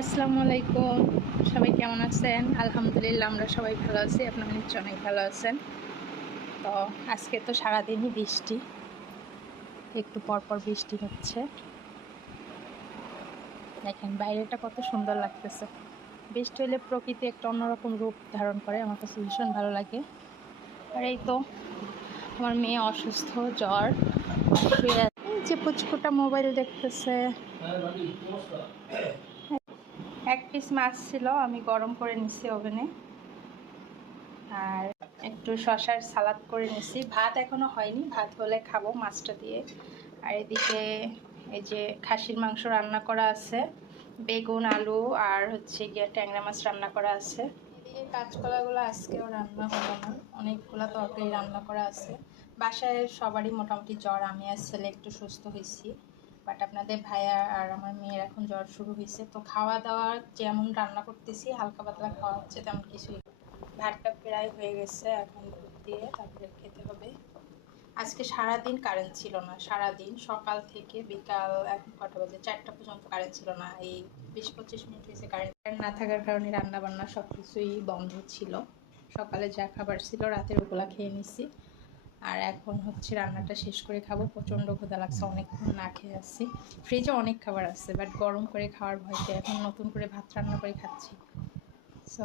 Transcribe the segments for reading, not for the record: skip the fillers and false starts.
আসসালামু আলাইকুম, সবাই কেমন আছেন? আলহামদুলিল্লাহ, আমরা সবাই ভালো আছি। আপনারা নিশ্চয়ই অনেক ভালো আছেন। তো আজকে তো সারাদিনই বৃষ্টি, একটু পরপর বৃষ্টি হচ্ছে। দেখেন বাইরেটা কত সুন্দর লাগতেছে। বৃষ্টি হলে প্রকৃতি একটা অন্যরকম রূপ ধারণ করে, আমার কাছে ভীষণ ভালো লাগে। আর এই তো আমার মেয়ে অসুস্থ, জ্বর, শুয়ে আছে। এই যে পুচকুটা মোবাইল দেখতেছে। এক পিস মাছ ছিল, আমি গরম করে নিচ্ছি ওভেনে, আর একটু শশার সালাদ করে নিছি। ভাত এখনো হয়নি, ভাত হলে খাবো মাছটা দিয়ে। আর এদিকে এই যে খাসির মাংস রান্না করা আছে, বেগুন আলু আর হচ্ছে গিয়ে ট্যাংরা মাছ রান্না করা আছে। এদিকে কাঁচকলাগুলো আজকেও রান্না হলো না, অনেকগুলো তরকারি রান্না করা আছে। বাসায় সবারই মোটামুটি জ্বর, আমি আর ছেলে একটু সুস্থ হয়েছি, বাট আপনাদের ভাইয়া আর আমার মেয়ের এখন জ্বর শুরু হয়েছে। তো খাওয়া দাওয়া যেমন রান্না করতেছি, হালকা পাতলা খাওয়া হচ্ছে, তেমন কিছুই। ভাতটা প্রায় হয়ে গেছে, এখন দুধ দিয়ে তারপরে খেতে হবে। আজকে সারাদিন কারেন্ট ছিল না, সারাদিন সকাল থেকে বিকাল এখন কটা বাজে 4টা পর্যন্ত কারেন্ট ছিল না। এই 20-25 মিনিট হয়েছে কারেন্ট না থাকার কারণে রান্না বান্না সব কিছুই বন্ধ ছিল। সকালে যা খাবার ছিল রাতের ওগুলা খেয়ে নিছি, আর এখন হচ্ছে রান্নাটা শেষ করে খাবো। প্রচণ্ড ক্ষুধা লাগছে, অনেকক্ষণ না খেয়ে আসছি। ফ্রিজে অনেক খাবার আছে, বাট গরম করে খাওয়ার ভয়তে এখন নতুন করে ভাত রান্না করে খাচ্ছি। সো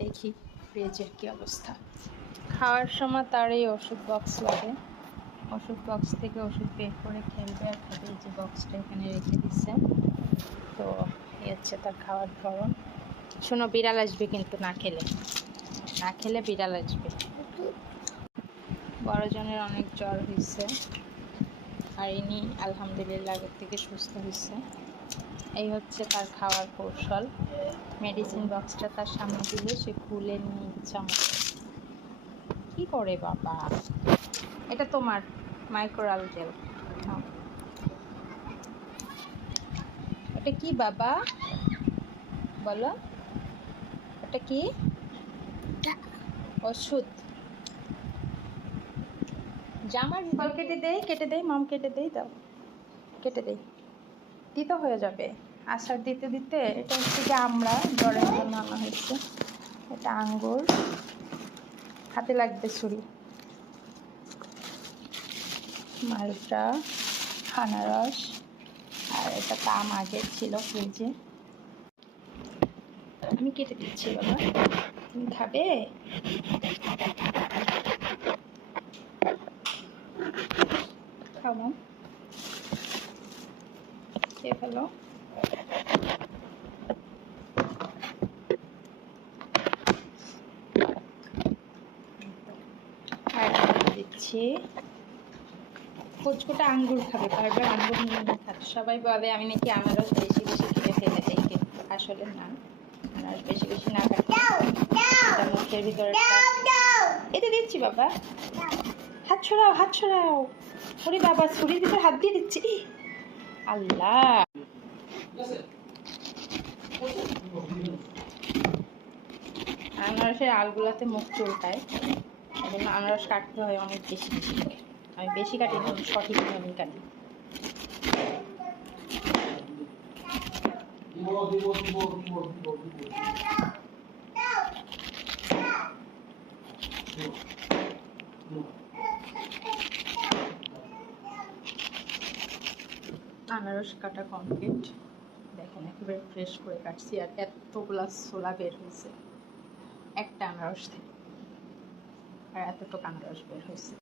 দেখি ফ্রিজের কী অবস্থা। খাওয়ার সময় তার এই ওষুধ বক্স লাগে, ওষুধ বক্স থেকে ওষুধ বের করে খেলবে আর খাবে। এই যে বক্সটা এখানে রেখে দিচ্ছে। তো এই হচ্ছে তার খাওয়ার ধরন। শোনো, বিড়াল আসবে কিন্তু না খেলে, না খেলে বিড়াল আসবে। বড়জনের অনেক জ্বর হয়েছে, আর ইনি আলহামদুলিল্লাহ আগের থেকে সুস্থ হয়েছে। এই হচ্ছে তার খাওয়ার কৌশল। মেডিসিন বক্সটা তার সামনে দিলে সে খুলে নিয়ে ইচ্ছা মতো কি করে। বাবা, এটা তোমার মাইক্রোরাল জেল। এটা কি বাবা, বলো, এটা কি? ওষুধ। জামার ফল কেটে দেই, কেটে দেই, মাম কেটে দেই, দাও কেটে দেই, দিতে হয়ে যাবে। আচার দিতে দিতে এটা হচ্ছে যে আমরা জ্বরের জন্য আনা হয়েছে। এটা আঙ্গুর, হাতে লাগবে ছুরি। মালটা, আনারস, আর এটা আম আগের ছিল ফ্রিজে। আমি কেটে দিচ্ছি বাবা, তুমি খাবে? খাও, খেয়ে ফেলো। আর দিচ্ছি কুচকুটা আঙ্গুর খাবে, বারবার আঙ্গুর নিয়ে না খাচ্ছে। সবাই বলে আমি নাকি আনারস বেশি বেশি খেয়ে ফেলে দেই, কিন্তু আসলে না, আনারস বেশি বেশি না খাচ্ছে। এটা মুখের ভিতরে এটা দিচ্ছি বাবা, হাত ছড়াও, হাত ছড়াও। ওরে বাবা, ছুরির ভিতরে হাত দিয়ে দিচ্ছি, আল্লাহ। আনারসের আলগুলাতে মুখ চুলকায়, এই জন্য আনারস কাটতে হয় অনেক বেশি বেশি করে। আমি বেশি কাটি না, সঠিক নিয়মই কাটি। আনারস কাটা কমপ্লিট। দেখেন একেবারে ফ্রেশ করে কাটছি, আর এতগুলা ছোলা বের হয়েছে একটা আনারস থেকে, আর এতটুকু আনারস বের হয়েছে।